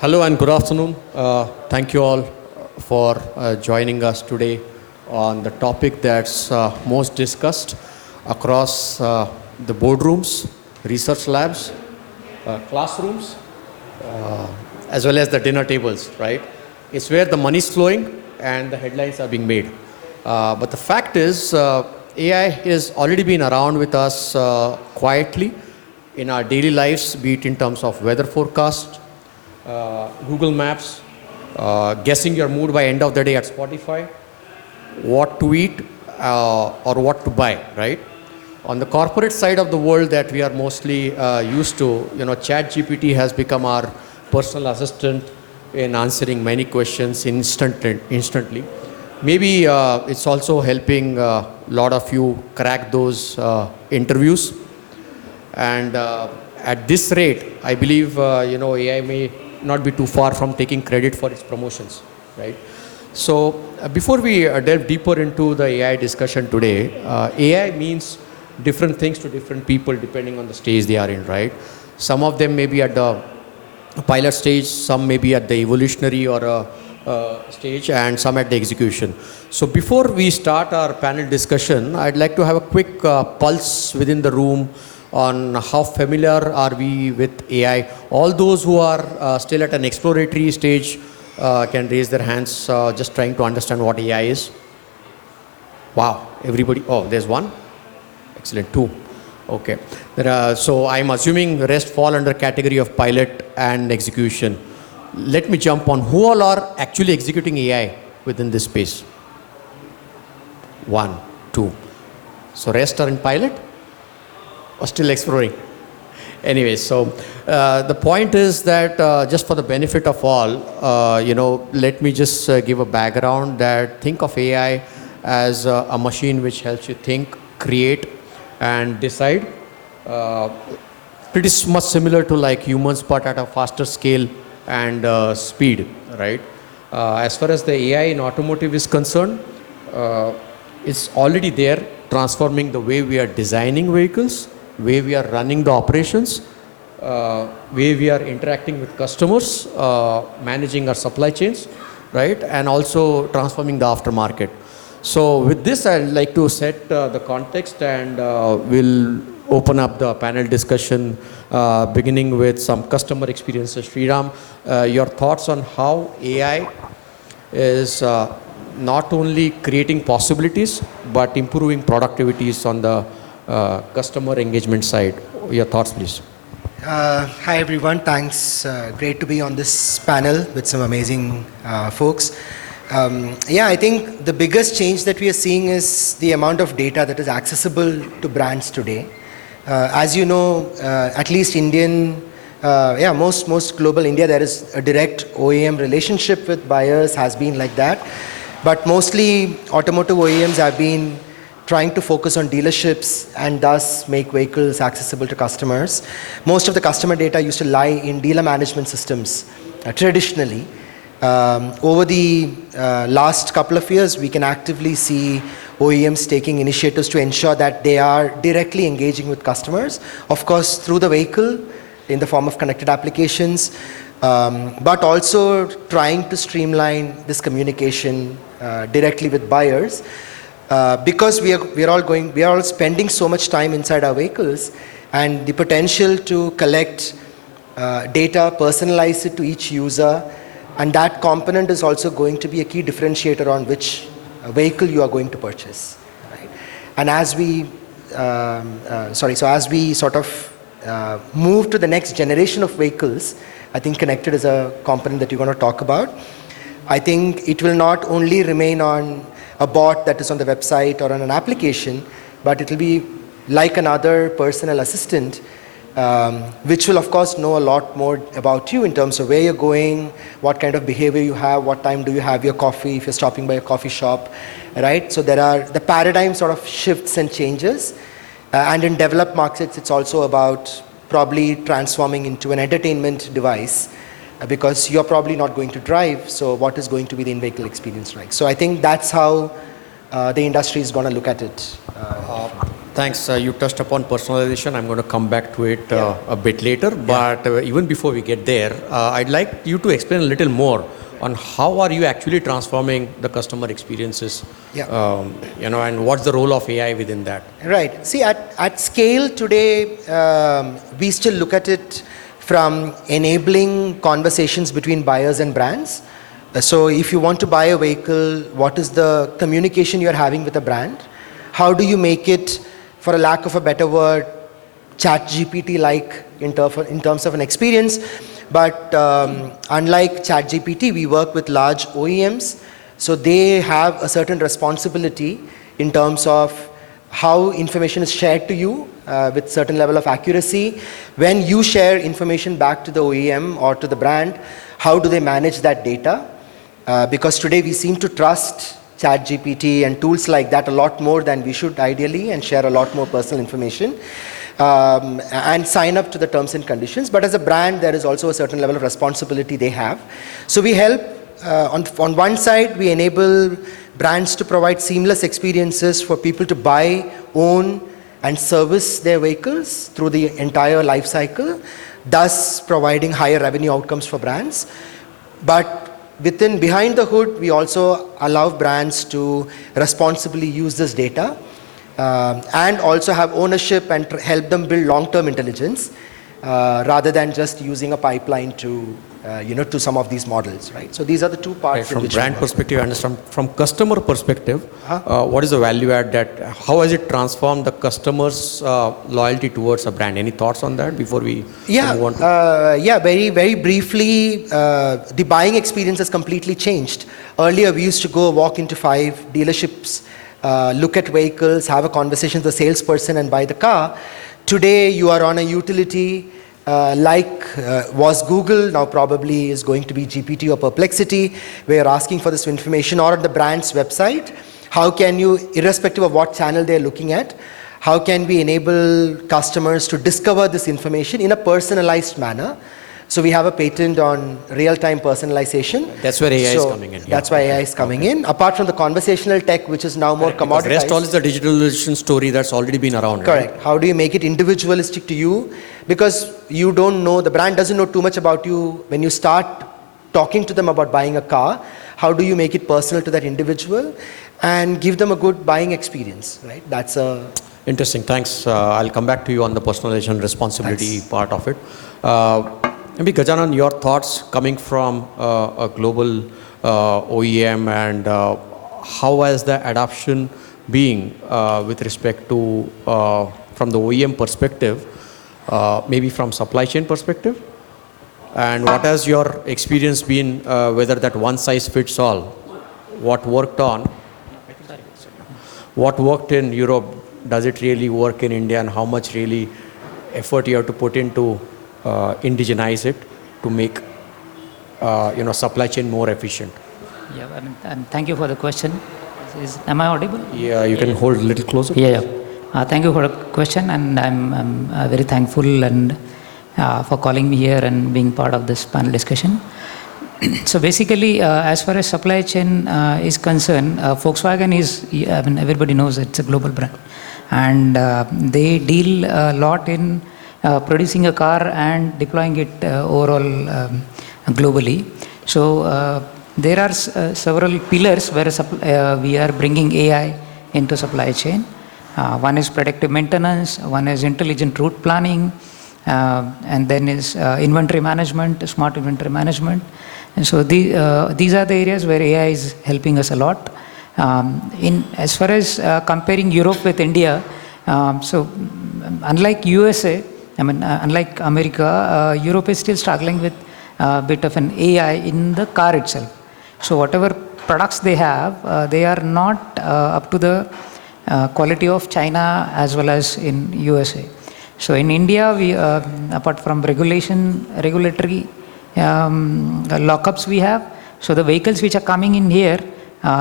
Hello and good afternoon. Thank you all for joining us today on the topic that's most discussed across the boardrooms, research labs, classrooms, as well as the dinner tables, right? It's where the money's flowing and the headlines are being made. But the fact is, AI has already been around with us quietly in our daily lives, be it in terms of weather forecast, Google Maps, guessing your mood by end of the day at Spotify, what to eat or what to buy, right? On the corporate side of the world that we are mostly used to, ChatGPT has become our personal assistant in answering many questions instantly. Maybe it's also helping a lot of you crack those interviews. And at this rate, I believe, AI may not be too far from taking credit for its promotions, right? So before we delve deeper into the AI discussion today, AI means different things to different people depending on the stage they are in, right? Some of them may be at the pilot stage, some may be at the evolutionary or stage, and some at the execution. So before we start our panel discussion, I'd like to have a quick pulse within the room on how familiar are we with AI. All those who are still at an exploratory stage can raise their hands, just trying to understand what AI is. Wow, everybody. Oh, there's one. Excellent, two. Okay. So I'm assuming the rest fall under category of pilot and execution. Let me jump on who all are actually executing AI within this space. One, two. So rest are in pilot or still exploring? Anyway, so the point is that just for the benefit of all, let me just give a background that think of AI as a machine which helps you think, create, and decide. Pretty much similar to like humans, but at a faster scale and speed, right? As far as the AI in automotive is concerned, it's already there, transforming the way we are designing vehicles, way we are running the operations, way we are interacting with customers, managing our supply chains, right? And also transforming the aftermarket. So with this, I'd like to set the context and we'll open up the panel discussion, beginning with some customer experiences. Sriram, your thoughts on how AI is not only creating possibilities, but improving productivities on the customer engagement side. Your thoughts, please. Hi, everyone. Thanks. Great to be on this panel with some amazing folks. I think the biggest change that we are seeing is the amount of data that is accessible to brands today. As you know, at least most global India, there is a direct OEM relationship with buyers, has been like that. But mostly automotive OEMs have been trying to focus on dealerships and thus make vehicles accessible to customers. Most of the customer data used to lie in dealer management systems traditionally. Over the last couple of years, we can actively see OEMs taking initiatives to ensure that they are directly engaging with customers, of course, through the vehicle in the form of connected applications, but also trying to streamline this communication directly with buyers. Because we are all spending so much time inside our vehicles, and the potential to collect data, personalize it to each user, and that component is also going to be a key differentiator on which vehicle you are going to purchase. Right? And as we sort of move to the next generation of vehicles, I think connected is a component that you're going to talk about. I think it will not only remain on a bot that is on the website or on an application, but it will be like another personal assistant, which will of course know a lot more about you in terms of where you're going, what kind of behavior you have, what time do you have your coffee, if you're stopping by a coffee shop, right? So there are the paradigm sort of shifts and changes. And in developed markets, it's also about probably transforming into an entertainment device, because you're probably not going to drive, so what is going to be the in-vehicle experience like? So I think that's how the industry is going to look at it. Thanks. You touched upon personalization. I'm going to come back to it a bit later. But even before we get there, I'd like you to explain a little more on how are you actually transforming the customer experiences, and what's the role of AI within that? Right. See, at scale today, we still look at it from enabling conversations between buyers and brands. So if you want to buy a vehicle, what is the communication you're having with a brand? How do you make it, for a lack of a better word, ChatGPT-like in terms of an experience? But unlike ChatGPT, we work with large OEMs, so they have a certain responsibility in terms of how information is shared to you with certain level of accuracy. When you share information back to the OEM or to the brand, how do they manage that data? Because today we seem to trust ChatGPT and tools like that a lot more than we should ideally, and share a lot more personal information. And sign up to the terms and conditions. But as a brand, there is also a certain level of responsibility they have. So we help, on one side, we enable brands to provide seamless experiences for people to buy, own, and service their vehicles through the entire life cycle, thus providing higher revenue outcomes for brands. But behind the hood, we also allow brands to responsibly use this data. And also have ownership and help them build long-term intelligence rather than just using a pipeline to some of these models, right? So these are the two parts. From brand perspective, I understand. From customer perspective, what is the value add how has it transformed the customer's loyalty towards a brand? Any thoughts on that before we move on? Very, very briefly, the buying experience has completely changed. Earlier, we used to go walk into 5 dealerships, look at vehicles, have a conversation with the salesperson and buy the car. Today, you are on a utility was Google, now probably is going to be GPT or Perplexity, where you're asking for this information, or on the brand's website. How can you, irrespective of what channel they're looking at, how can we enable customers to discover this information in a personalized manner? So we have a patent on real-time personalization. That's where AI is coming in. That's why AI is coming in. Apart from the conversational tech, which is now more commoditized. The rest all is the digitalization story that's already been around. Correct. Right? How do you make it individualistic to you? Because you don't know, the brand doesn't know too much about you. When you start talking to them about buying a car, how do you make it personal to that individual and give them a good buying experience, right? That's a... Interesting. Thanks. I'll come back to you on the personalization responsibility part of it. Maybe Gajanan, your thoughts coming from a global OEM, and how has the adoption been with respect to, from the OEM perspective, maybe from supply chain perspective? And what has your experience been, whether that one size fits all? What worked in Europe, does it really work in India, and how much really effort you have to put into indigenize it to make supply chain more efficient? Yeah, and thank you for the question. Am I audible? Yeah, you can hold a little closer. Yeah. Thank you for the question, and I'm very thankful and for calling me here and being part of this panel discussion. So basically, as far as supply chain is concerned, Volkswagen is, everybody knows it's a global brand, and they deal a lot in producing a car and deploying it overall globally. So there are several pillars where we are bringing AI into supply chain. One is predictive maintenance, one is intelligent route planning, and then is inventory management, smart inventory management. And so these are the areas where AI is helping us a lot. As far as comparing Europe with India, so unlike USA, unlike America, Europe is still struggling with a bit of an AI in the car itself. So whatever products they have, they are not up to the quality of China as well as in USA. So in India, we apart from regulatory lockups we have, so the vehicles which are coming in here,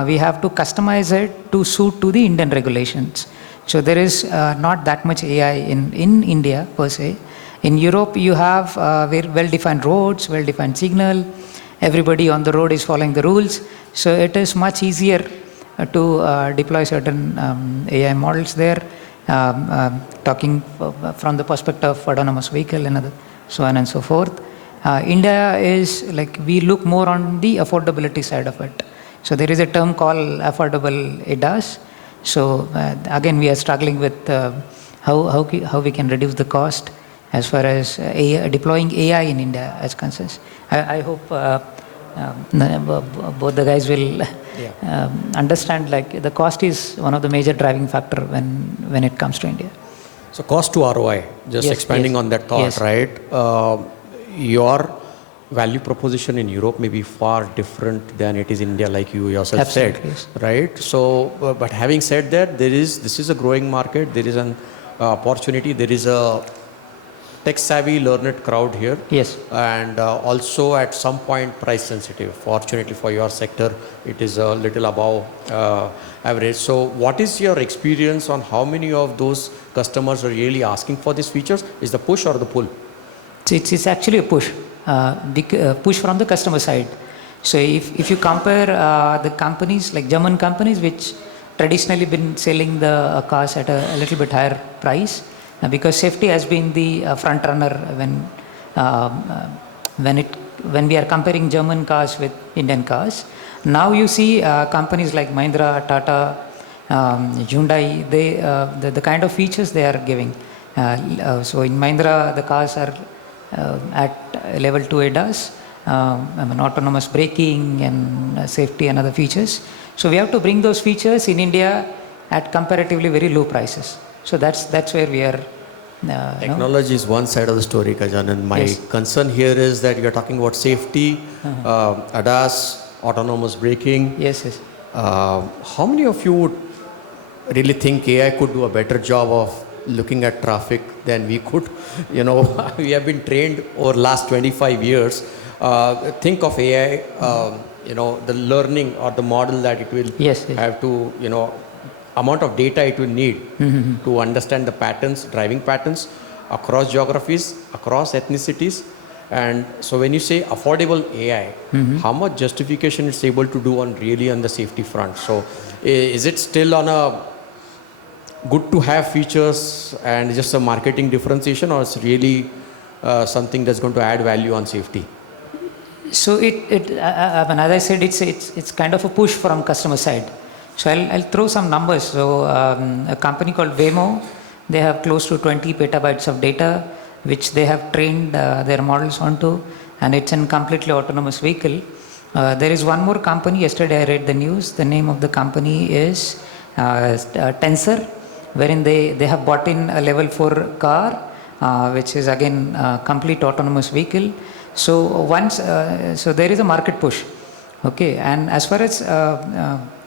we have to customize it to suit to the Indian regulations. So there is not that much AI in India per se. In Europe, you have well-defined roads, well-defined signal. Everybody on the road is following the rules. So it is much easier to deploy certain AI models there. talking from the perspective of autonomous vehicle and other, so on and so forth. India is like, we look more on the affordability side of it. So there is a term called affordable ADAS. So again, we are struggling with how we can reduce the cost as far as deploying AI in India as concerns. I hope both the guys will understand, like, the cost is one of the major driving factor when it comes to India. So cost to ROI, just Yes, expanding yes. on that thought, Yes. right? Your value proposition in Europe may be far different than it is in India, like you yourself Absolutely, said, yes. right? So, but having said that, this is a growing market. There is an opportunity. There is a tech-savvy, learned crowd here. Yes. And also at some point price sensitive. Fortunately for your sector, it is a little above average. So what is your experience on how many of those customers are really asking for these features? Is the push or the pull? So it's actually a push, push from the customer side. So if you compare the companies, like German companies, which traditionally been selling the cars at a little bit higher price, because safety has been the front runner when we are comparing German cars with Indian cars. Now you see companies like Mahindra, Tata, Hyundai, the kind of features they are giving. So in Mahindra, the cars are at level 2 ADAS, autonomous braking and safety and other features. So we have to bring those features in India at comparatively very low prices. So that's where we are. Technology is one side of the story, Gajanan. My Yes. concern here is that you're talking about safety, ADAS, autonomous braking. Yes, yes. How many of you would really think AI could do a better job of looking at traffic than we could? You know, we have been trained over last 25 years. Think of AI, the learning or the model that it will Yes, yes. have to, amount of data it will need to understand the patterns, driving patterns across geographies, across ethnicities. And so when you say affordable AI, how much justification it's able to do on the safety front? So is it still on a good to have features and just a marketing differentiation, or it's really something that's going to add value on safety? So as I said, it's kind of a push from customer side. So I'll throw some numbers. So a company called Waymo, they have close to 20 petabytes of data, which they have trained their models onto, and it's a completely autonomous vehicle. There is one more company, yesterday I read the news, the name of the company is Tensor, wherein they have bought in a level 4 car, which is again a complete autonomous vehicle. So so there is a market push. Okay, and as far as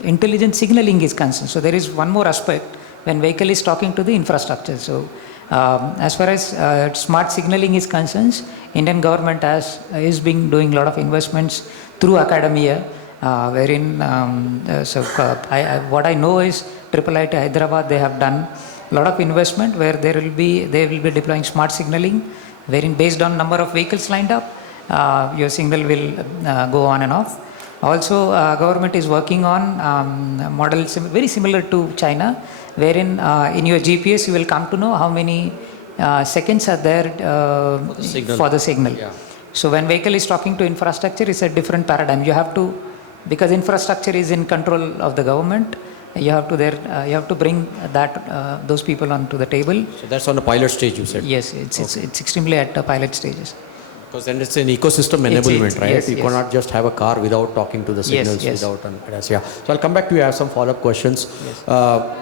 intelligent signaling is concerned, so there is one more aspect when vehicle is talking to the infrastructure. So as far as smart signaling is concerned, Indian government is doing a lot of investments through academia, wherein what I know is IIIT Hyderabad, they have done a lot of investment where they will be deploying smart signaling, wherein based on number of vehicles lined up, your signal will go on and off. Also, government is working on models very similar to China, wherein in your GPS you will come to know how many seconds are there for the signal. Yeah. So when vehicle is talking to infrastructure, it's a different paradigm. You have to, because infrastructure is in control of the government, you have to bring those people onto the table. So that's on the pilot stage, you said? Yes, it's extremely at the pilot stages. Because then it's an ecosystem enablement, right? yes, you yes. cannot just have a car without talking to the signals, yes. without an ADAS. Yeah. So I'll come back to you. I have some follow-up questions. Yes.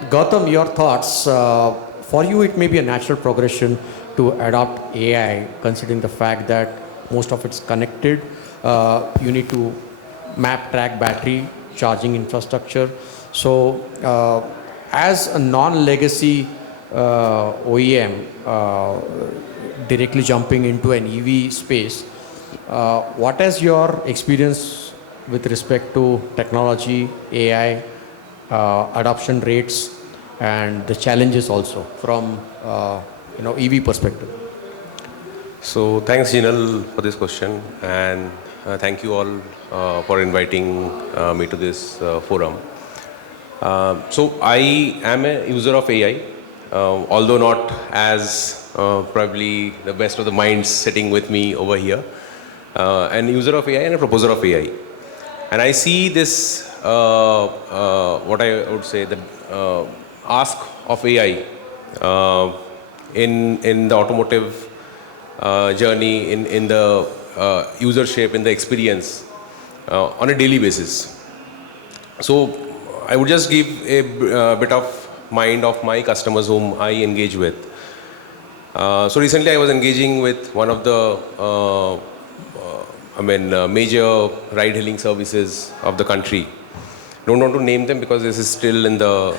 Gautam, your thoughts. For you, it may be a natural progression to adopt AI, considering the fact that most of it's connected. You need to map, track battery, charging infrastructure. So as a non-legacy OEM, directly jumping into an EV space, what is your experience with respect to technology, AI, adoption rates, and the challenges also from EV perspective? So thanks, Jinal, for this question, and thank you all for inviting me to this forum. So I am a user of AI, although not as probably the best of the minds sitting with me over here, an user of AI and a proposer of AI. And I see this, what I would say, the ask of AI in the automotive journey, in the usership, in the experience on a daily basis. So I would just give a bit of mind of my customers whom I engage with. So recently I was engaging with one of the major ride-hailing services of the country. Don't want to name them because this is still in the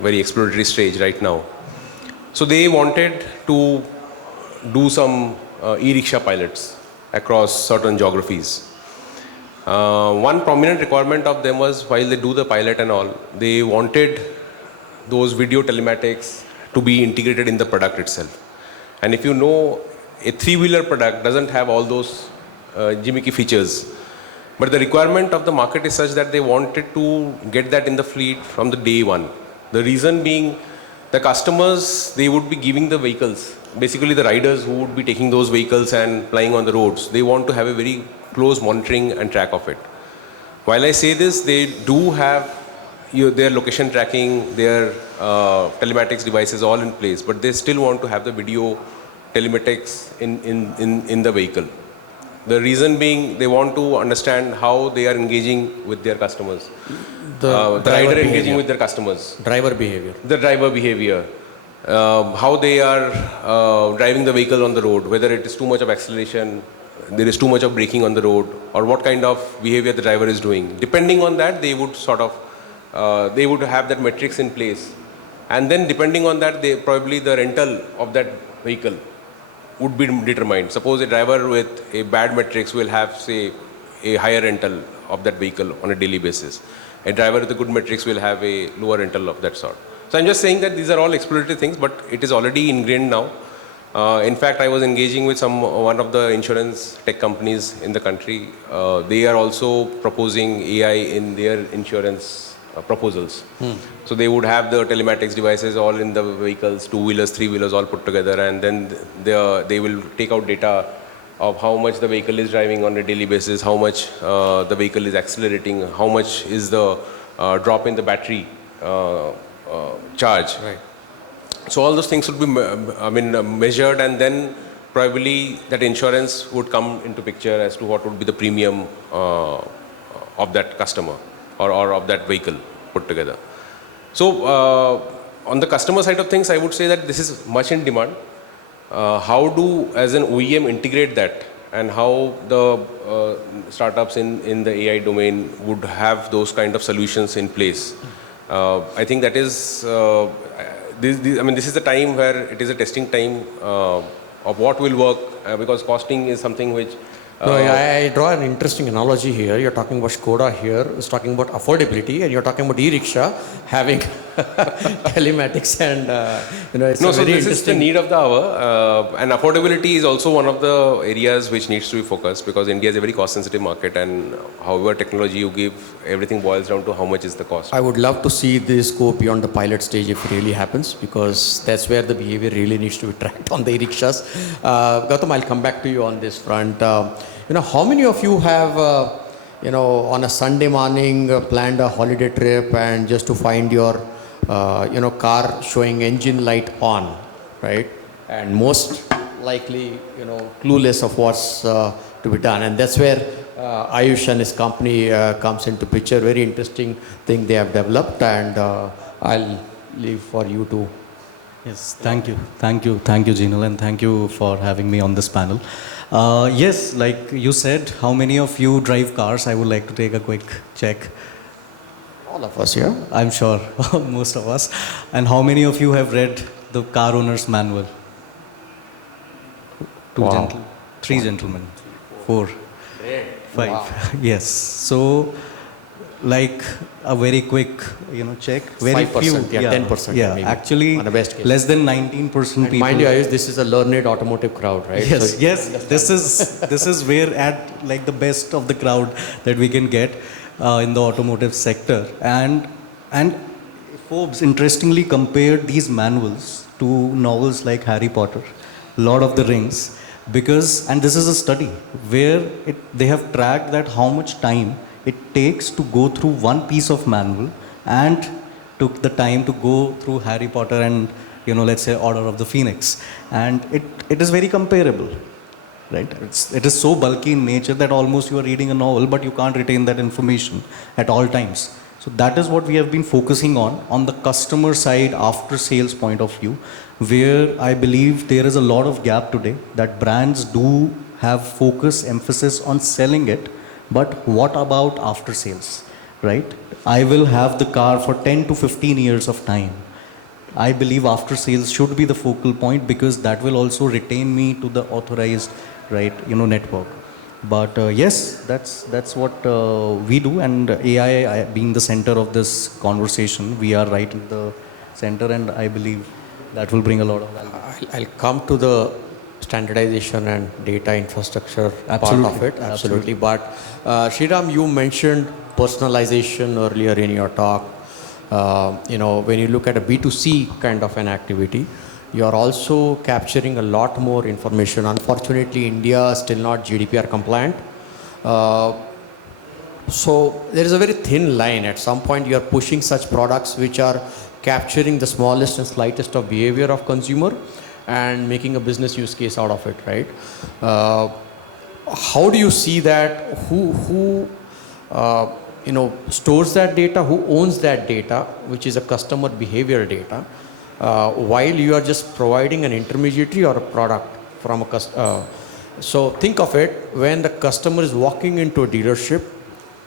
very exploratory stage right now. So they wanted to do some e-rickshaw pilots across certain geographies. One prominent requirement of them was, while they do the pilot and all, they wanted those video telematics to be integrated in the product itself. And if you know, a three-wheeler product doesn't have all those gimmicky features. But the requirement of the market is such that they wanted to get that in the fleet from the day one. The reason being, the customers, they would be giving the vehicles, basically the riders who would be taking those vehicles and plying on the roads, they want to have a very close monitoring and track of it. While I say this, they do have their location tracking, their telematics devices all in place, but they still want to have the video telematics in the vehicle. The reason being, they want to understand how they are engaging with their customers. The rider engaging with their customers. Driver behavior. The driver behavior. How they are driving the vehicle on the road, whether it is too much of acceleration, there is too much of braking on the road, or what kind of behavior the driver is doing. Depending on that, they would sort of, they would have that metrics in place. And then depending on that, they probably the rental of that vehicle would be determined. Suppose a driver with a bad metrics will have, say, a higher rental of that vehicle on a daily basis. A driver with a good metrics will have a lower rental of that sort. So I'm just saying that these are all exploratory things, but it is already ingrained now. In fact, I was engaging with one of the insurance tech companies in the country. They are also proposing AI in their insurance proposals. So they would have the telematics devices all in the vehicles, two-wheelers, three-wheelers all put together, and then they will take out data of how much the vehicle is driving on a daily basis, how much the vehicle is accelerating, how much is the drop in the battery charge. Right. So all those things would be measured, and then probably that insurance would come into picture as to what would be the premium of that customer or of that vehicle put together. So on the customer side of things, I would say that this is much in demand. How do, as an OEM, integrate that, and how the startups in the AI domain would have those kind of solutions in place. I think that is, this is the time where it is a testing time of what will work, because costing is something which No, I draw an interesting analogy here. You're talking about Skoda here, is talking about affordability, and you're talking about e-rickshaw having telematics, and it's no. a So very this is the interesting. need of the hour, and affordability is also one of the areas which needs to be focused, because India is a very cost-sensitive market, and however technology you give, everything boils down to how much is the cost. I would love to see this go beyond the pilot stage if it really happens, because that's where the behavior really needs to be tracked on the e-rickshaws. Gautam, I'll come back to you on this front. How many of you have, on a Sunday morning planned a holiday trip and just to find your, car showing engine light on, right? And most likely, clueless of what's to be done. And that's where Ayush and his company comes into picture. Very interesting thing they have developed, and I'll leave for you to. Yes, thank you, Jinal, and thank you for having me on this panel. Yes, like you said, how many of you drive cars? I would like to take a quick check. All of us here. I'm sure most of us. And how many of you have read the car owner's manual? Wow. Three gentlemen, 4, 5. Wow. Yes. So, like a very quick, check. Very 5%, few. 10%. Yeah, maybe, actually, on the best case. less than 19% And people. mind you, Ayush, this is a learned automotive crowd, right? Yes, So- yes. This is where at like the best of the crowd that we can get in the automotive sector, and if Forbes interestingly compared these manuals to novels like Harry Potter, Lord of the Rings, because, and this is a study where they have tracked that how much time it takes to go through one piece of manual and took the time to go through Harry Potter and, let's say Order of the Phoenix. And it is very comparable, right? It is so bulky in nature that almost you are reading a novel, but you can't retain that information at all times. So that is what we have been focusing on the customer side after sales point of view, where I believe there is a lot of gap today that brands do have focus, emphasis on selling it, but what about after sales, right? I will have the car for 10 to 15 years of time. I believe after sales should be the focal point because that will also retain me to the authorized, right, network. But yes, that's what we do, and AI being the center of this conversation, we are right in the center, and I believe that will bring a lot of value. I'll come to the standardization and data infrastructure part Absolutely. of it, absolutely. But Sriram, you mentioned personalization earlier in your talk. When you look at a B2C kind of an activity, you are also capturing a lot more information. Unfortunately, India is still not GDPR compliant. So there is a very thin line. At some point, you are pushing such products which are capturing the smallest and slightest of behavior of consumer and making a business use case out of it, right? How do you see that? Who stores that data? Who owns that data, which is a customer behavior data? While you are just providing an intermediary or a product from a customer. So think of it, when the customer is walking into a dealership,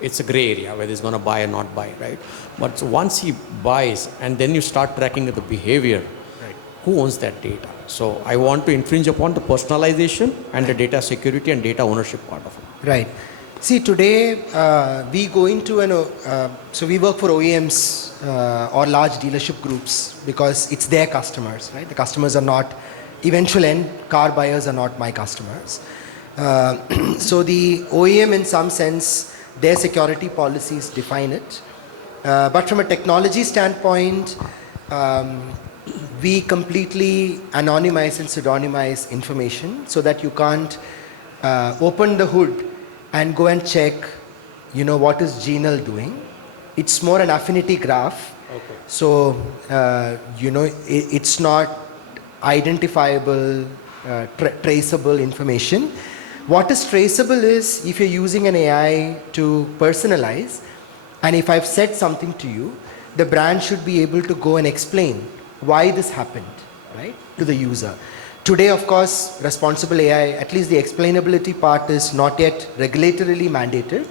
it's a gray area whether he's going to buy or not buy, right? But once he buys and then you start tracking the behavior, right, who owns that data? So I want to infringe upon the personalization and the data security and data ownership part of it. Right. See, today we go into so we work for OEMs or large dealership groups because it's their customers, right? The customers are not, eventual end car buyers are not my customers. So the OEM, in some sense, their security policies define it. But from a technology standpoint, we completely anonymize and pseudonymize information so that you can't open the hood and go and check, what is GNL doing. It's more an affinity graph. Okay. So, it's not identifiable, traceable information. What is traceable is if you're using an AI to personalize, and if I've said something to you, the brand should be able to go and explain why this happened, right, to the user. Today, of course, responsible AI, at least the explainability part is not yet regulatorily mandated,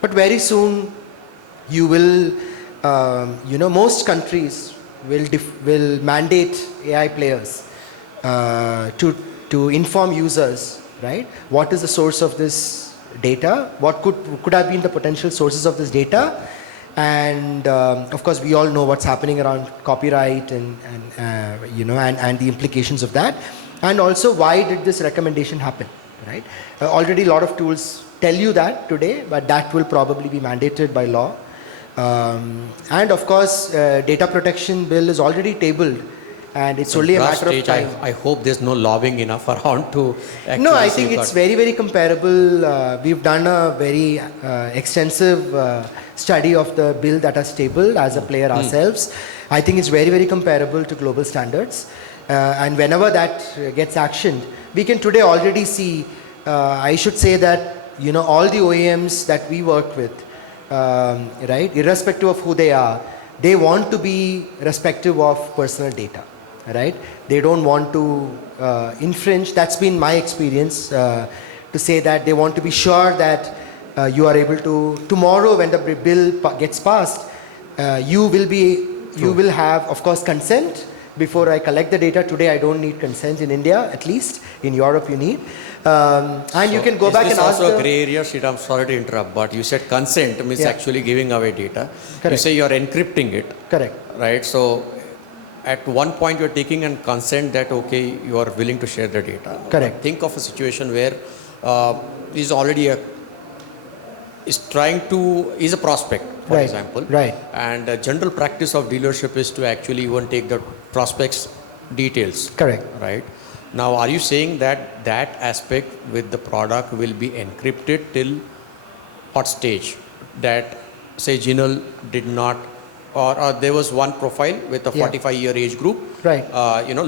but very soon you will, most countries will mandate AI players to inform users, right? What is the source of this data? What could have been the potential sources of this data? And of course, we all know what's happening around copyright and the implications of that. And also, why did this recommendation happen, right? Already a lot of tools tell you that today, but that will probably be mandated by law. And of course, data protection bill is already tabled, and it's only a matter of time. I hope there's no lobbying enough around to actually. No, I think it's very, very comparable. We've done a very extensive study of the bill that is tabled as a player ourselves. I think it's very, very comparable to global standards. And whenever that gets actioned, we can today already see, I should say that, all the OEMs that we work with, right, irrespective of who they are, they want to be respective of personal data, right? They don't want to infringe. That's been my experience, to say that they want to be sure that you are able to, tomorrow when the bill gets passed, you will have, of course, consent before I collect the data. Today I don't need consent in India, at least. In Europe you need. And you can go back and ask. Is this also a grey area, Sriram? Sorry to interrupt, but you said consent means actually giving away data. Correct. You say you're encrypting it. Correct. Right? So at one point you're taking an consent that, okay, you are willing to share the data. Correct. But think of a situation where is already a is a prospect, for Right, example. right. And general practice of dealership is to actually even take the prospect's details. Correct. Right. Now, are you saying that that aspect with the product will be encrypted till what stage? That say Jinal did not, or there was one profile with a Yeah. 45-year age group, Right.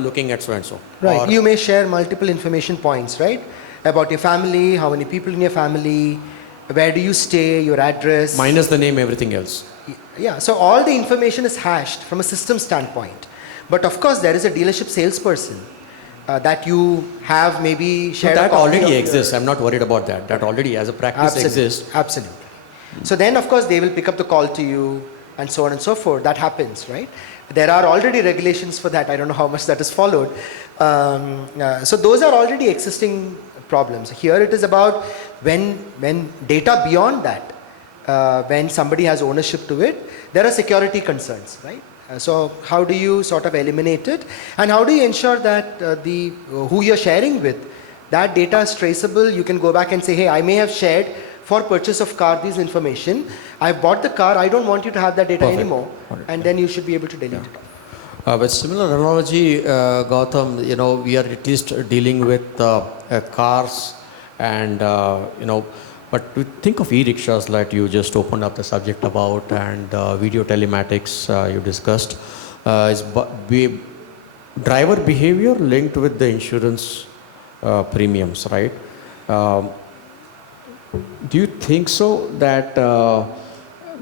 Looking at so and so. Right. Or You may share multiple information points, right? About your family, how many people in your family, where do you stay, your address. minus the name, everything else. Yeah. So all the information is hashed from a system standpoint. But of course, there is a dealership salesperson that you have maybe So shared. a that copy of already your- exists. I'm not worried about that. That already, as a practice, exists. Absolutely. So then, of course, they will pick up the call to you and so on and so forth. That happens, right? There are already regulations for that. I don't know how much that is followed. So those are already existing problems. Here it is about when data beyond that, when somebody has ownership to it, there are security concerns, right? So how do you sort of eliminate it, and how do you ensure that who you're sharing with, that data is traceable? You can go back and say, hey, I may have shared for purchase of car this information. I bought the car. I don't want you to have that data Perfect. anymore, Got it. and then you should be able to delete it off. With similar analogy, Gautam, we are at least dealing with cars and, but we think of e-rickshaws like you just opened up the subject about, and video telematics you discussed. Driver behavior linked with the insurance premiums, right? Do you think so that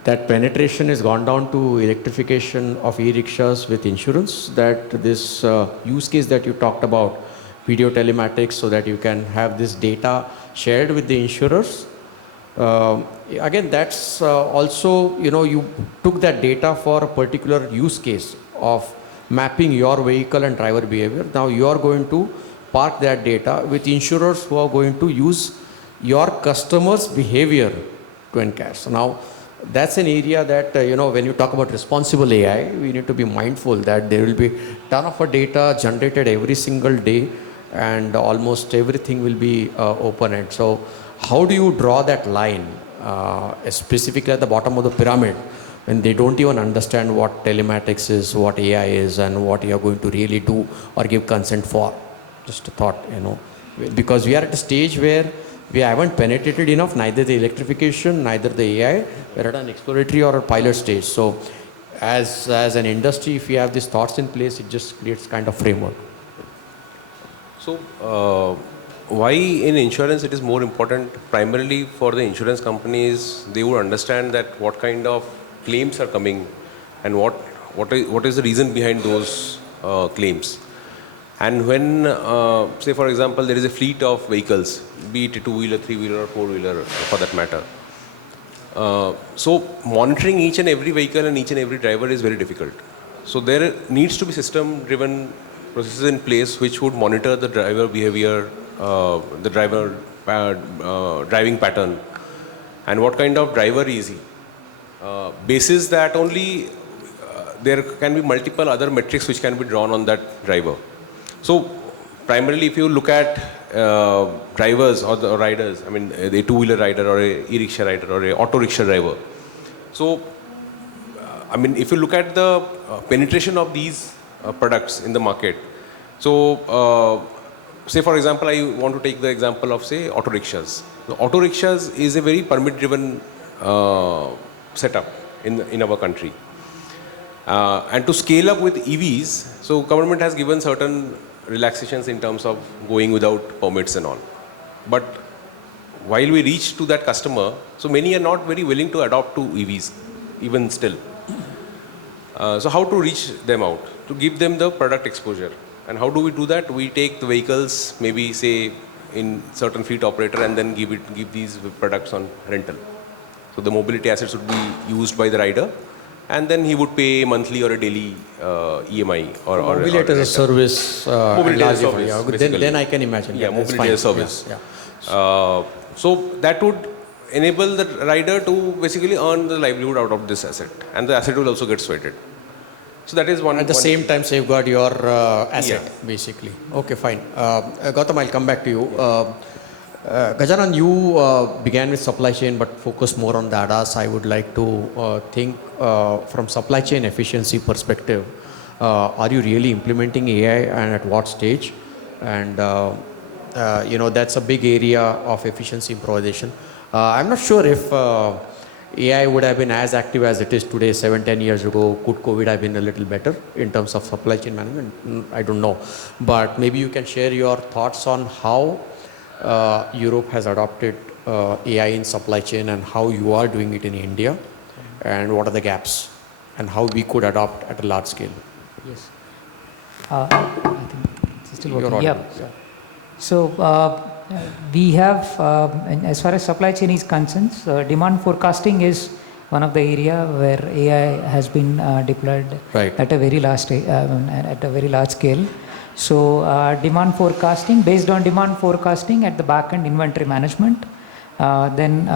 that penetration has gone down to electrification of e-rickshaws with insurance, that this use case that you talked about, video telematics, so that you can have this data shared with the insurers? Again, that's also, you took that data for a particular use case of mapping your vehicle and driver behavior. Now you are going to park that data with insurers who are going to use your customers' behavior to encash. So now, that's an area that, when you talk about responsible AI, we need to be mindful that there will be ton of data generated every single day, and almost everything will be open-end. So how do you draw that line, specifically at the bottom of the pyramid, when they don't even understand what telematics is, what AI is, and what you are going to really do or give consent for? Just a thought, because we are at a stage where we haven't penetrated enough, neither the electrification, neither the AI. We're at an exploratory or a pilot stage. So as an industry, if we have these thoughts in place, it just creates kind of framework. So, why in insurance it is more important primarily for the insurance companies? They would understand that what kind of claims are coming and what is the reason behind those claims. And when, say for example, there is a fleet of vehicles, be it a two-wheeler, three-wheeler or four-wheeler for that matter. So monitoring each and every vehicle and each and every driver is very difficult. So there needs to be system-driven processes in place which would monitor the driver behavior, the driver driving pattern, and what kind of driver is he. Basis that only there can be multiple other metrics which can be drawn on that driver. So primarily, if you look at drivers or the riders, I mean a two-wheeler rider or a e-rickshaw rider or a auto rickshaw driver. So, I mean, if you look at the penetration of these products in the market, so say for example, I want to take the example of say auto rickshaws. The auto rickshaws is a very permit-driven setup in our country. And to scale up with EVs, so government has given certain relaxations in terms of going without permits and all. But while we reach to that customer, so many are not very willing to adopt to EVs, even still. So how to reach them out? To give them the product exposure. And how do we do that? We take the vehicles, maybe say in certain fleet operator, and then give these products on rental. So the mobility assets would be used by the rider, and then he would pay monthly or a daily EMI or Mobility as a service. Mobility as a largely, service, yeah. basically. Then I can imagine. Yeah, that's mobility fine. as a service. Yeah. So that would enable the rider to basically earn the livelihood out of this asset, and the asset will also get sweated. So that is one. At the same time, safeguard your asset, Yeah. basically. Okay, fine. Gautam, I'll come back to you. Gajanan, you began with supply chain but focused more on the ADAS. I would like to think from supply chain efficiency perspective. Are you really implementing AI and at what stage? And that's a big area of efficiency improvisation. I'm not sure if AI would have been as active as it is today, 7-10 years ago. Could COVID have been a little better in terms of supply chain management? I don't know. But maybe you can share your thoughts on how Europe has adopted AI in supply chain and how you are doing it in India, and what are the gaps and how we could adopt at a large scale. Yes. I think it's still You're working. audible, Yeah. So we have, and as far as supply chain is concerned, demand forecasting is one of the area where AI has been deployed Right. at a very large scale. So demand forecasting, based on demand forecasting at the back end inventory management, then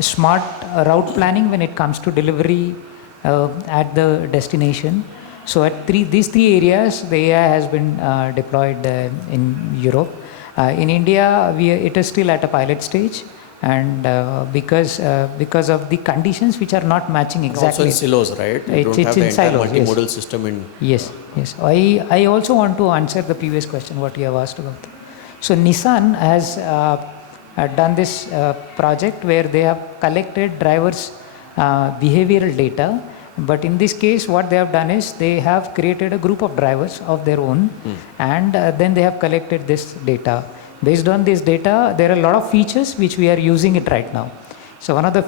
smart route planning when it comes to delivery at the destination. So at these three areas, the AI has been deployed in Europe. In India, it is still at a pilot stage, and because of the conditions which are not matching And also exactly. in silos, right? You It's don't have the in entire silos, yes. multimodal system in. Yes, yes. I also want to answer the previous question, what you have asked about. So Nissan has done this project where they have collected drivers' behavioral data. But in this case, what they have done is they have created a group of drivers of their own, and then they have collected this data. Based on this data, there are a lot of features which we are using it right now. So one of the,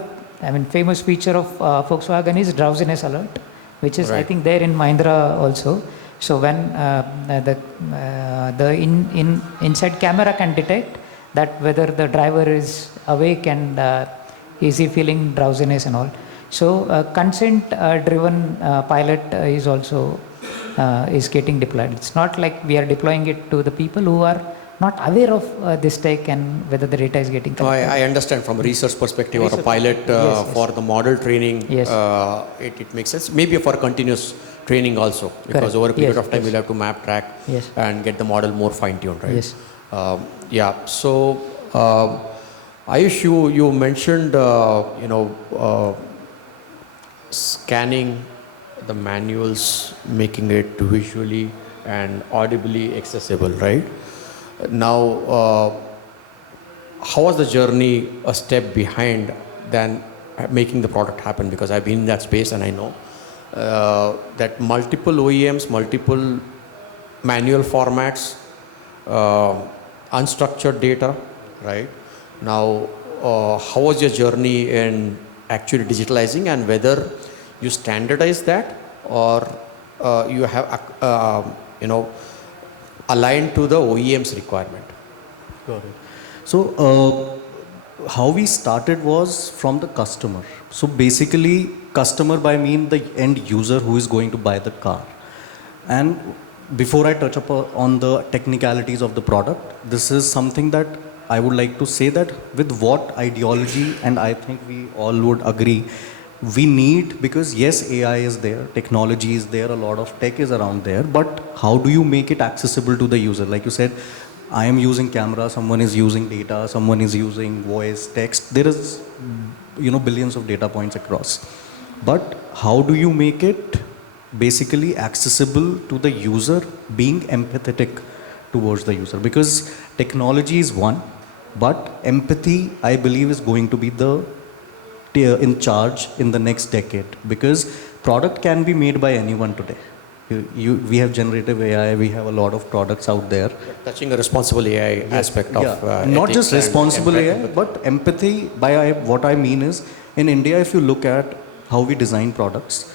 famous feature of Volkswagen is drowsiness alert, which is I Right. think there in Mahindra also. So when the inside camera can detect that whether the driver is awake and is he feeling drowsiness and all. So consent-driven pilot is also is getting deployed. It's not like we are deploying it to the people who are not aware of this tech and whether the data is getting No, collected. I understand from a research perspective or a Research. pilot Yes, yes. for the model training, Yes. it makes sense. Maybe for continuous training also, because Correct. over a period Yes, of time yes. we'll have to map, track, Yes. and get the model more fine-tuned, right? Yes. Yeah. So, Ayush, you mentioned, scanning the manuals, making it visually and audibly accessible, right? Now, how was the journey a step behind than making the product happen? Because I've been in that space and I know that multiple OEMs, multiple manual formats, unstructured data, right? Now, how was your journey in actually digitalizing, and whether you standardize that or you have, aligned to the OEM's requirement? Got it. So, how we started was from the customer. So, basically, customer by mean the end user who is going to buy the car. And before I touch on the technicalities of the product, this is something that I would like to say that with what ideology, and I think we all would agree, we need, because yes, AI is there, technology is there, a lot of tech is around there, but how do you make it accessible to the user? Like you said, I am using camera, someone is using data, someone is using voice, text. There is, billions of data points across. But how do you make it basically accessible to the user, being empathetic towards the user? Because technology is one, but empathy, I believe, is going to be the in charge in the next decade, because product can be made by anyone today. We have generative AI, we have a lot of products out there. Touching a responsible AI aspect of Not ethics just and responsible AI, empathy. but empathy. What I mean is, in India, if you look at how we design products,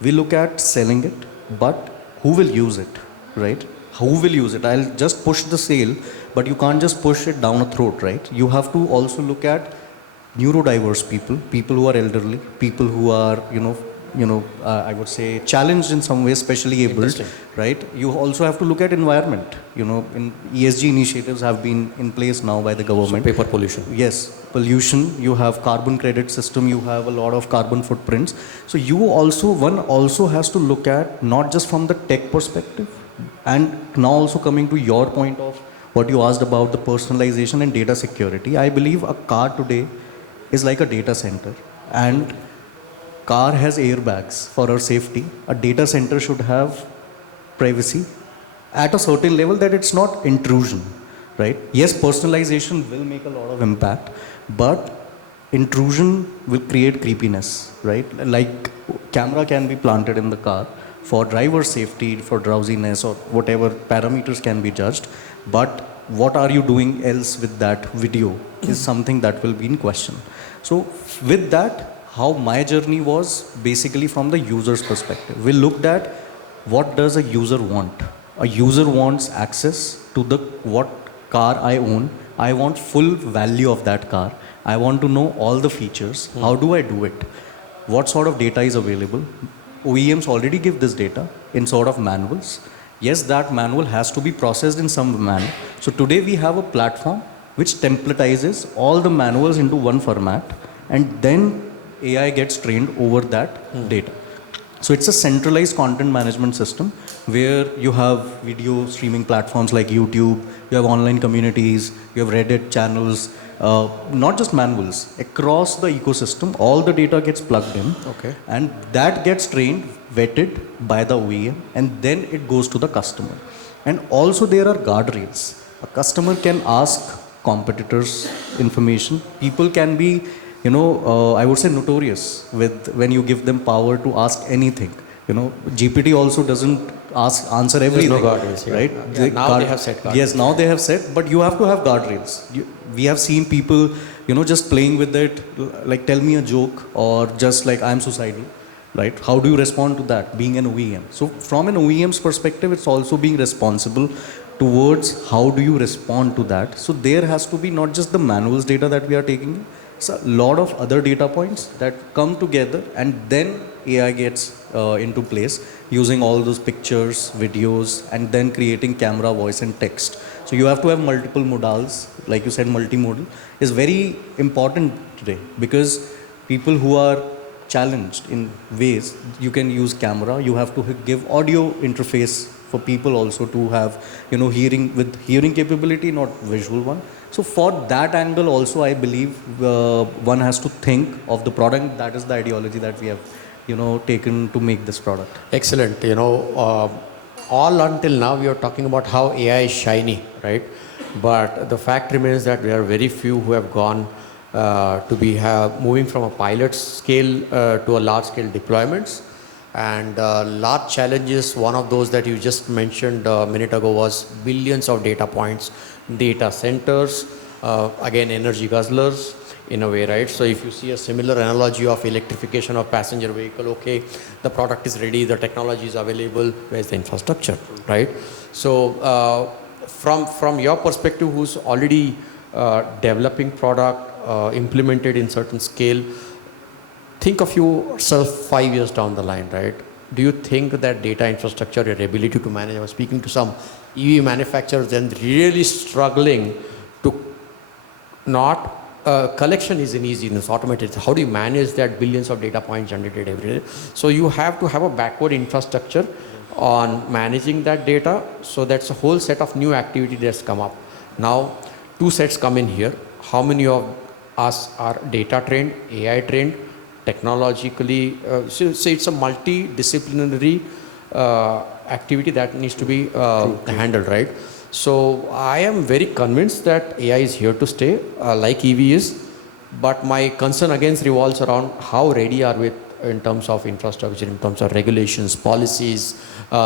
we look at selling it, but who will use it, right? Who will use it? I'll just push the sale, but you can't just push it down a throat, right? You have to also look at neurodiverse people, people who are elderly, people who are, I would say challenged in some way, especially abled, Interesting. right? You also have to look at environment. In ESG initiatives have been in place now by the government. Paper pollution. Yes, pollution, you have carbon credit system, you have a lot of carbon footprints. So one also has to look at not just from the tech perspective, and now also coming to your point of what you asked about the personalization and data security, I believe a car today is like a data center, and car has airbags for our safety. A data center should have privacy at a certain level that it's not intrusion, right? Yes, personalization will make a lot of impact, but intrusion will create creepiness, right? Like camera can be planted in the car for driver safety, for drowsiness or whatever parameters can be judged, but what are you doing else with that video is something that will be in question. So with that, how my journey was basically from the user's perspective. We looked at what does a user want. A user wants access to the what car I own. I want full value of that car. I want to know all the features. How do I do it? What sort of data is available? OEMs already give this data in sort of manuals. Yes, that manual has to be processed in some manner. So today we have a platform which templatizes all the manuals into one format, and then AI gets trained over that data. So it's a centralized content management system where you have video streaming platforms like YouTube, you have online communities, you have Reddit channels, not just manuals, across the ecosystem, all the data gets plugged in. Okay. And that gets trained, vetted by the OEM, and then it goes to the customer. And also there are guardrails. A customer can ask competitors information. People can be, I would say notorious with when you give them power to ask anything. GPT also doesn't answer everything. There's no guardrails, yeah. Right? Yeah, now they have set guardrails. Yes, now they have set, but you have to have guardrails. We have seen people, just playing with it, like tell me a joke or just like I'm suicidal, right? How do you respond to that being an OEM? So from an OEM's perspective, it's also being responsible towards how do you respond to that. So there has to be not just the manuals data that we are taking in, it's a lot of other data points that come together, and then AI gets into place using all those pictures, videos, and then creating camera, voice, and text. So you have to have multiple modals, like you said, multimodal is very important today because people who are challenged in ways, you can use camera, you have to give audio interface for people also to have, hearing with hearing capability, not visual one. So for that angle also, I believe one has to think of the product. That is the ideology that we have, taken to make this product. Excellent. All until now we are talking about how AI is shiny, right? But the fact remains that there are very few who have gone to be moving from a pilot scale to a large scale deployments. And large challenges, one of those that you just mentioned a minute ago was billions of data points, data centers, again energy guzzlers in a way, right? So if you see a similar analogy of electrification of passenger vehicle, okay, the product is ready, the technology is available, where's the infrastructure, right? So from your perspective, who's already developing product, implemented in certain scale, think of yourself 5 years down the line, right? Do you think that data infrastructure, your ability to manage, I was speaking to some EV manufacturers and really struggling to not, collection is an easy, it's automated. How do you manage that billions of data points generated every day? So you have to have a backward infrastructure on managing that data. So that's a whole set of new activity that's come up. Now, two sets come in here. How many of us are data trained, AI trained, technologically, so it's a multidisciplinary activity that needs to be handled, right? So I am very convinced that AI is here to stay, like EV is, but my concern again revolves around how ready are we in terms of infrastructure, in terms of regulations, policies,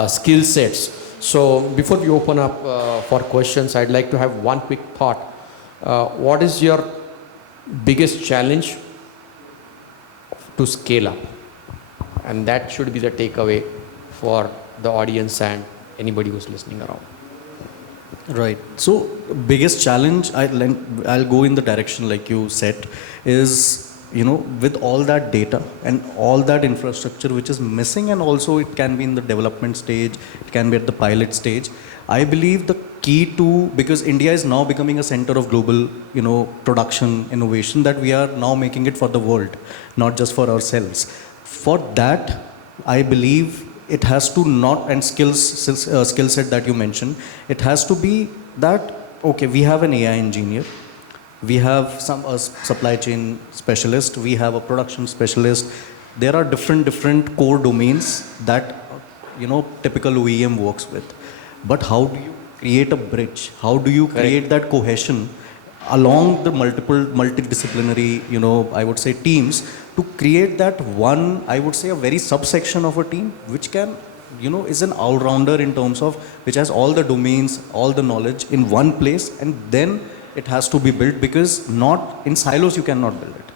skill sets. So before we open up for questions, I'd like to have one quick thought. What is your biggest challenge to scale up? And that should be the takeaway for the audience and anybody who's listening around. Right. So biggest challenge, I'll go in the direction like you said, is with all that data and all that infrastructure which is missing, and also it can be in the development stage, it can be at the pilot stage. I believe the key to, because India is now becoming a center of global, production, innovation, that we are now making it for the world, not just for ourselves. For that, I believe it has to not, and skill set that you mentioned, it has to be that okay, we have an AI engineer, we have a supply chain specialist, we have a production specialist. There are different core domains that typical OEM works with. But how do you create a bridge? How do you create that cohesion along the multidisciplinary, I would say teams, to create that one, I would say a very subsection of a team which can, is an all-rounder in terms of which has all the domains, all the knowledge in one place, and then it has to be built, because not in silos you cannot build it,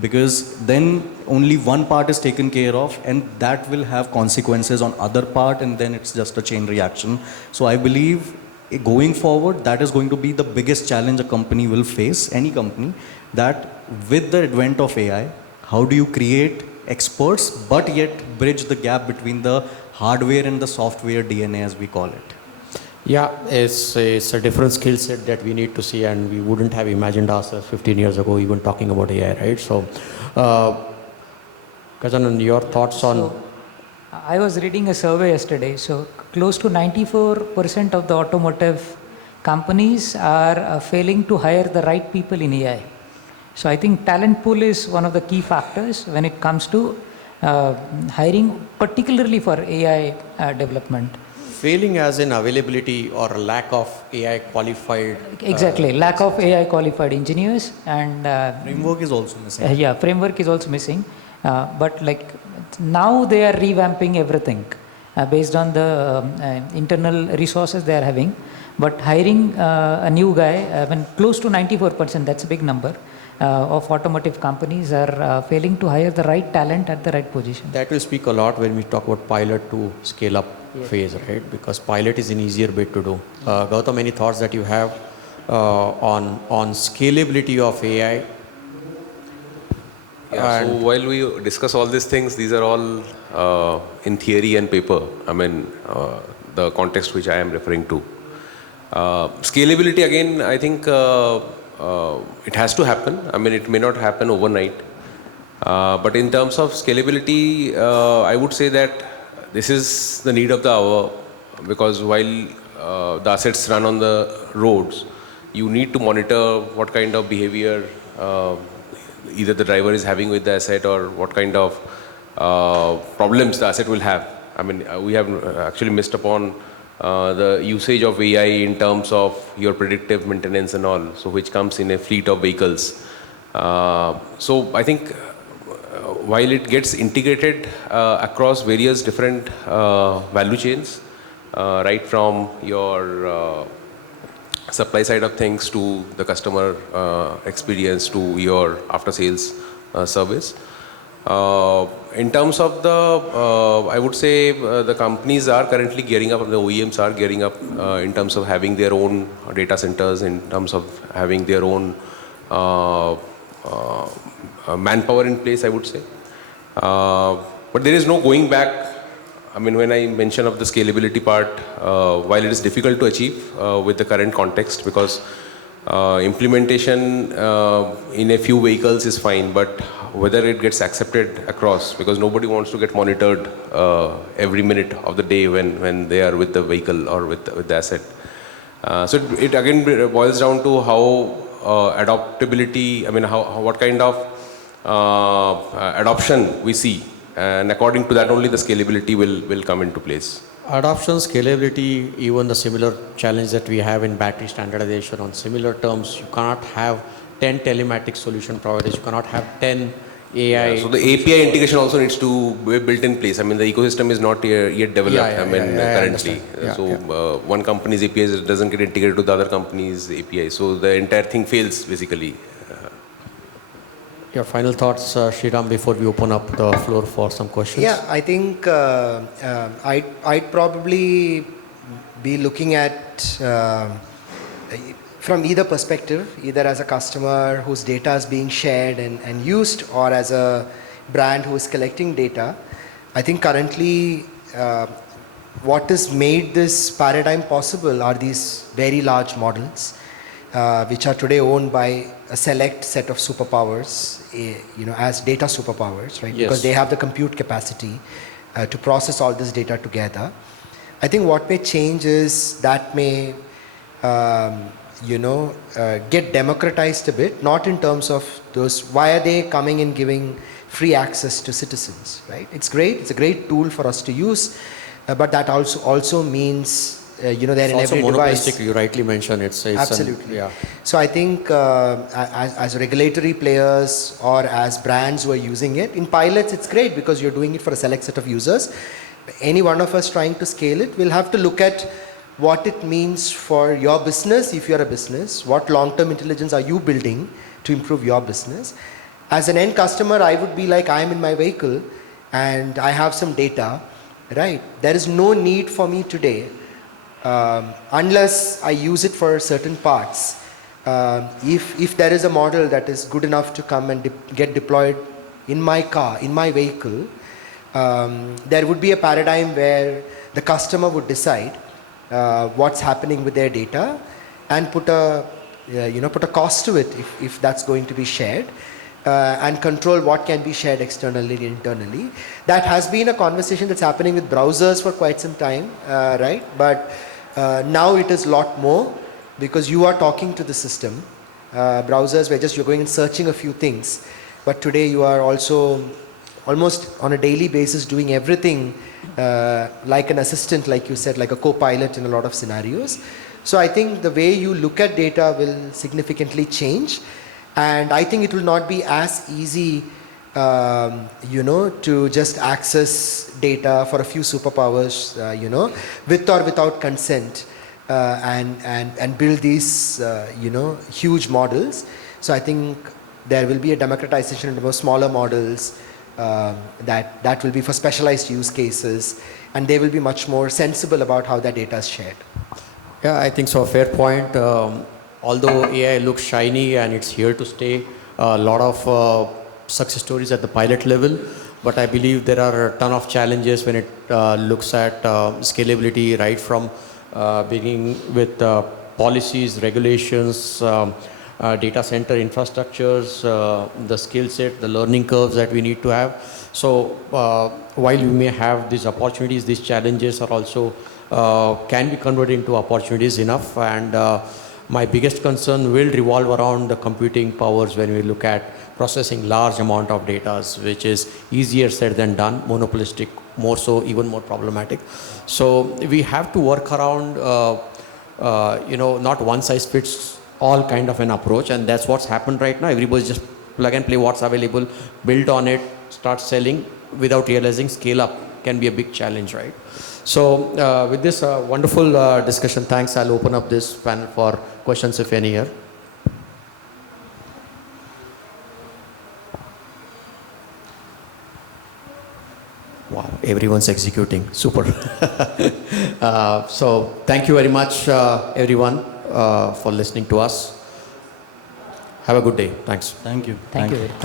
because then only one part is taken care of and that will have consequences on other part, and then it's just a chain reaction. So I believe going forward, that is going to be the biggest challenge a company will face, any company, that with the advent of AI, how do you create experts but yet bridge the gap between the hardware and the software DNA, as we call it? Yeah, it's a different skill set that we need to see, and we wouldn't have imagined ourselves 15 years ago even talking about AI, right? So, Gajanan, your thoughts on... So, I was reading a survey yesterday. So close to 94% of the automotive companies are failing to hire the right people in AI. So I think talent pool is one of the key factors when it comes to hiring, particularly for AI development. Failing as in availability or lack of AI qualified... Exactly, lack of AI qualified engineers, and Framework is also missing. yeah, framework is also missing. But like now they are revamping everything based on the internal resources they are having. But hiring a new guy, close to 94%, that's a big number, of automotive companies are failing to hire the right talent at the right position. That will speak a lot when we talk about pilot to scale up phase, right? Because pilot is an easier bit to do. Gautam, any thoughts that you have on scalability of AI? Yeah, so while we discuss all these things, these are all in theory and paper. The context which I am referring to. Scalability, again, I think it has to happen. It may not happen overnight. But in terms of scalability, I would say that this is the need of the hour, because while the assets run on the roads, you need to monitor what kind of behavior either the driver is having with the asset, or what kind of problems the asset will have. We have actually missed upon the usage of AI in terms of your predictive maintenance and all, so which comes in a fleet of vehicles. So I think while it gets integrated across various different value chains, right from your supply side of things to the customer experience to your after sales service. In terms of the, I would say the companies are currently gearing up, the OEMs are gearing up in terms of having their own data centers, in terms of having their own manpower in place, I would say. But there is no going back. When I mention of the scalability part, while it is difficult to achieve with the current context, because implementation in a few vehicles is fine, but whether it gets accepted across, because nobody wants to get monitored every minute of the day when they are with the vehicle or with the asset. So it again boils down to how adaptability, what kind of adoption we see, and according to that only the scalability will come into place. Adoption, scalability, even the similar challenge that we have in battery standardization on similar terms. You cannot have 10 telematics solution providers, you cannot have 10 AI. Yeah, so the API integration also needs to be built in place. The ecosystem is not yet developed currently. One company's API doesn't get integrated to the other company's API. So the entire thing fails basically. Your final thoughts, Sriram, before we open up the floor for some questions? Yeah, I think I'd probably be looking at from either perspective, either as a customer whose data is being shared and used, or as a brand who is collecting data. I think currently what has made this paradigm possible are these very large models, which are today owned by a select set of superpowers, as data superpowers, right? Yes. Because they have the compute capacity to process all this data together. I think what may change is that may, get democratized a bit, not in terms of those, why are they coming and giving free access to citizens, right? It's great, it's a great tool for us to use, but that also means, they're It's in also every monopolistic, device. you rightly mentioned. It's Absolutely. yeah. So I think as regulatory players or as brands who are using it, in pilots it's great because you're doing it for a select set of users. Any one of us trying to scale it will have to look at what it means for your business if you're a business. What long-term intelligence are you building to improve your business? As an end customer, I would be like, I'm in my vehicle and I have some data, right? There is no need for me today unless I use it for certain parts. If there is a model that is good enough to come and get deployed in my car, in my vehicle, there would be a paradigm where the customer would decide what's happening with their data and put a cost to it if that's going to be shared. And control what can be shared externally and internally. That has been a conversation that's happening with browsers for quite some time, right? But now it is a lot more because you are talking to the system. Browsers where just you're going and searching a few things, but today you are also almost on a daily basis doing everything like an assistant, like you said, like a co-pilot in a lot of scenarios. So I think the way you look at data will significantly change. And I think it will not be as easy, to just access data for a few superpowers, with or without consent, and build these, huge models. So I think there will be a democratization into more smaller models that will be for specialized use cases, and they will be much more sensible about how that data is shared. Yeah, I think so. Fair point. Although AI looks shiny and it's here to stay, a lot of success stories at the pilot level, but I believe there are a ton of challenges when it looks at scalability, right from beginning with policies, regulations, data center infrastructures, the skill set, the learning curves that we need to have. So while we may have these opportunities, these challenges are also can be converted into opportunities enough. And my biggest concern will revolve around the computing powers when we look at processing large amount of data, which is easier said than done, monopolistic, more so, even more problematic. So we have to work around, not one size fits all kind of an approach, and that's what's happened right now. Everybody's just plug and play what's available, build on it, start selling without realizing scale up can be a big challenge, right? So with this wonderful discussion, thanks. I'll open up this panel for questions, if any here. Wow, everyone's executing. Super. So thank you very much, everyone, for listening to us. Have a good day. Thanks. Thank you. Thank you. Thank you.